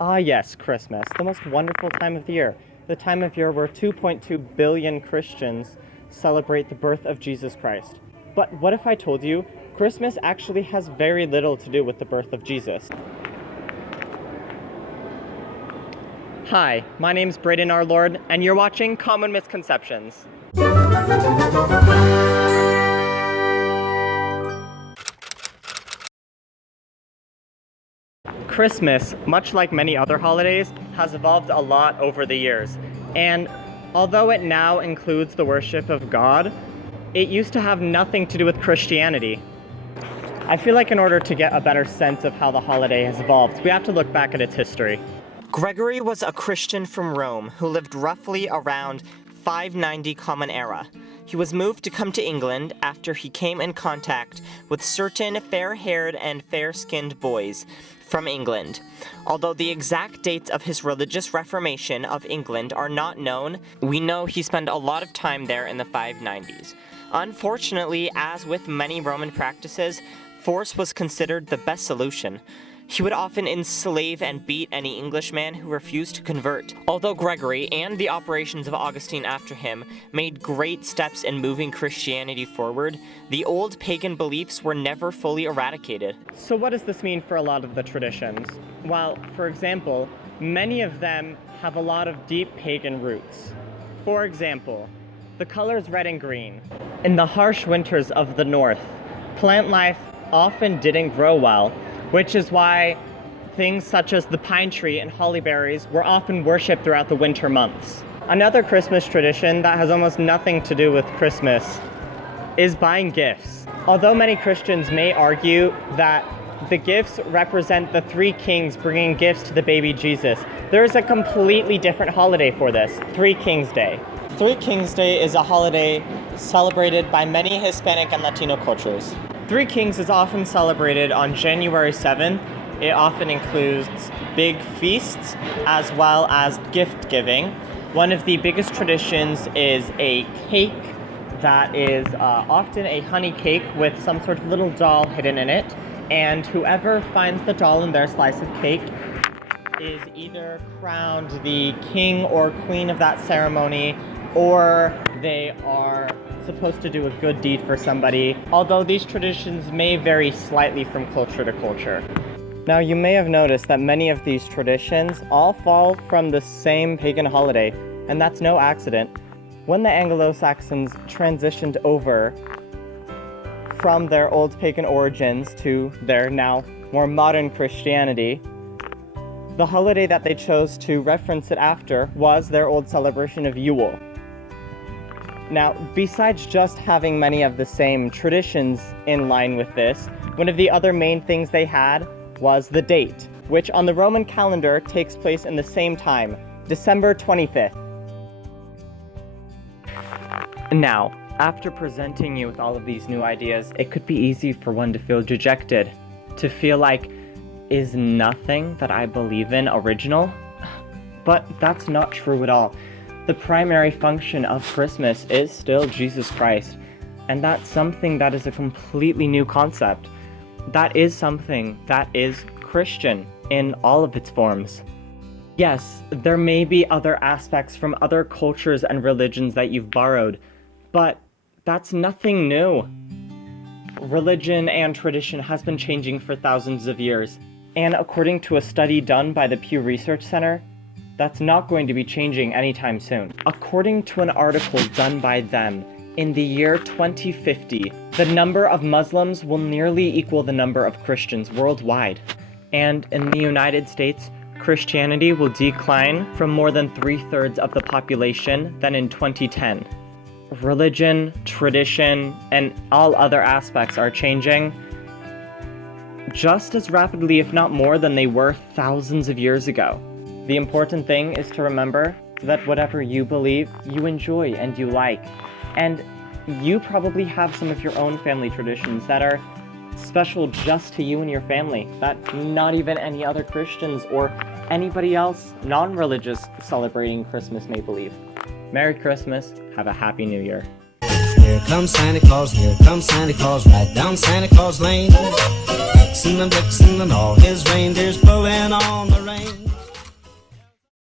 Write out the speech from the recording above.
Ah yes, Christmas, the most wonderful time of the year. The time of year where 2.2 billion Christians celebrate the birth of Jesus Christ. But what if I told you Christmas actually has very little to do with the birth of Jesus? Hi, my name's braden.r.lord, and you're watching Common Misconceptions. Christmas, much like many other holidays, has evolved a lot over the years. And although it now includes the worship of God, it used to have nothing to do with Christianity. I feel like in order to get a better sense of how the holiday has evolved, we have to look back at its history. Gregory was a Christian from Rome who lived roughly around 590 Common Era. He was moved to come to England after he came in contact with certain fair-haired and fair-skinned boys from England. Although the exact dates of his religious reformation of England are not known, we know he spent a lot of time there in the 590s. Unfortunately, as with many Roman practices, force was considered the best solution. He would often enslave and beat any Englishman who refused to convert. Although Gregory and the operations of Augustine after him made great steps in moving Christianity forward, the old pagan beliefs were never fully eradicated. So what does this mean for a lot of the traditions? Well, for example, many of them have a lot of deep pagan roots. For example, the colors red and green. In the harsh winters of the north, plant life often didn't grow well, which is why things such as the pine tree and holly berries were often worshipped throughout the winter months. Another Christmas tradition that has almost nothing to do with Christmas is buying gifts. Although many Christians may argue that the gifts represent the three kings bringing gifts to the baby Jesus, there is a completely different holiday for this, Three Kings Day. Three Kings Day is a holiday celebrated by many Hispanic and Latino cultures. Three Kings is often celebrated on January 7th. It often includes big feasts as well as gift giving. One of the biggest traditions is a cake that is often a honey cake with some sort of little doll hidden in it. And whoever finds the doll in their slice of cake is either crowned the king or queen of that ceremony, or they are supposed to do a good deed for somebody, although these traditions may vary slightly from culture to culture. Now, you may have noticed that many of these traditions all fall from the same pagan holiday, and that's no accident. When the Anglo-Saxons transitioned over from their old pagan origins to their now more modern Christianity, the holiday that they chose to reference it after was their old celebration of Yule. Now, besides just having many of the same traditions in line with this, one of the other main things they had was the date, which on the Roman calendar takes place in the same time, December 25th. Now, after presenting you with all of these new ideas, it could be easy for one to feel dejected, to feel like, is nothing that I believe in original? But that's not true at all. The primary function of Christmas is still Jesus Christ, and that's something that is a completely new concept. That is something that is Christian in all of its forms. Yes, there may be other aspects from other cultures and religions that you've borrowed, but that's nothing new. Religion and tradition has been changing for thousands of years, and according to a study done by the Pew Research Center, that's not going to be changing anytime soon. According to an article done by them, in the year 2050, the number of Muslims will nearly equal the number of Christians worldwide. And in the United States, Christianity will decline from more than 3/3 of the population than in 2010. Religion, tradition, and all other aspects are changing just as rapidly, if not more, than they were thousands of years ago. The important thing is to remember that whatever you believe, you enjoy and you like. And you probably have some of your own family traditions that are special just to you and your family, that not even any other Christians or anybody else non-religious celebrating Christmas may believe. Merry Christmas, have a Happy New Year. Here comes Santa Claus, right down Santa Claus Lane. Vixen and Blitzen and all his reindeers pulling on the reins.